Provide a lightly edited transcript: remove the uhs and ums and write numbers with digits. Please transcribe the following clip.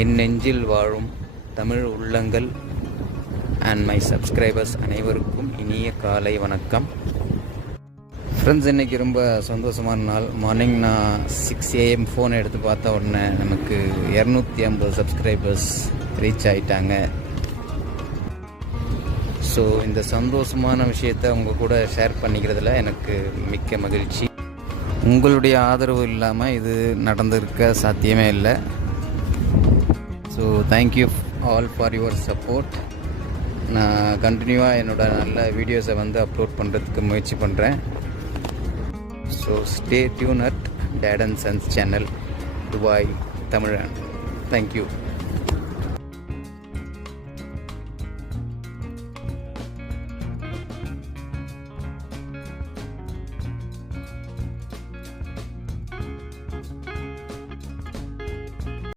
என் நெஞ்சில் வாழும் தமிழ் உள்ளங்கள் அண்ட் மை சப்ஸ்கிரைபர்ஸ் அனைவருக்கும் இனிய காலை வணக்கம். ஃப்ரெண்ட்ஸ், இன்றைக்கி ரொம்ப சந்தோஷமான நாள். மார்னிங் நான் 6 AM ஃபோன் எடுத்து பார்த்த உடனே நமக்கு 250 சப்ஸ்கிரைபர்ஸ் ரீச் ஆகிட்டாங்க. ஸோ இந்த சந்தோஷமான விஷயத்தை உங்கள் கூட ஷேர் பண்ணிக்கிறதுல எனக்கு மிக்க மகிழ்ச்சி. உங்களுடைய ஆதரவு இல்லாமல் இது நடந்திருக்க சாத்தியமே இல்லை. So thank you all for your support. நான் கண்டினியூவாக என்னோடய நல்ல வீடியோஸை அப்லோட் பண்ணுறதுக்கு முயற்சி பண்ணுறேன். So stay tune at date and sons channel, Dubai தமிழன். தேங்க்யூ.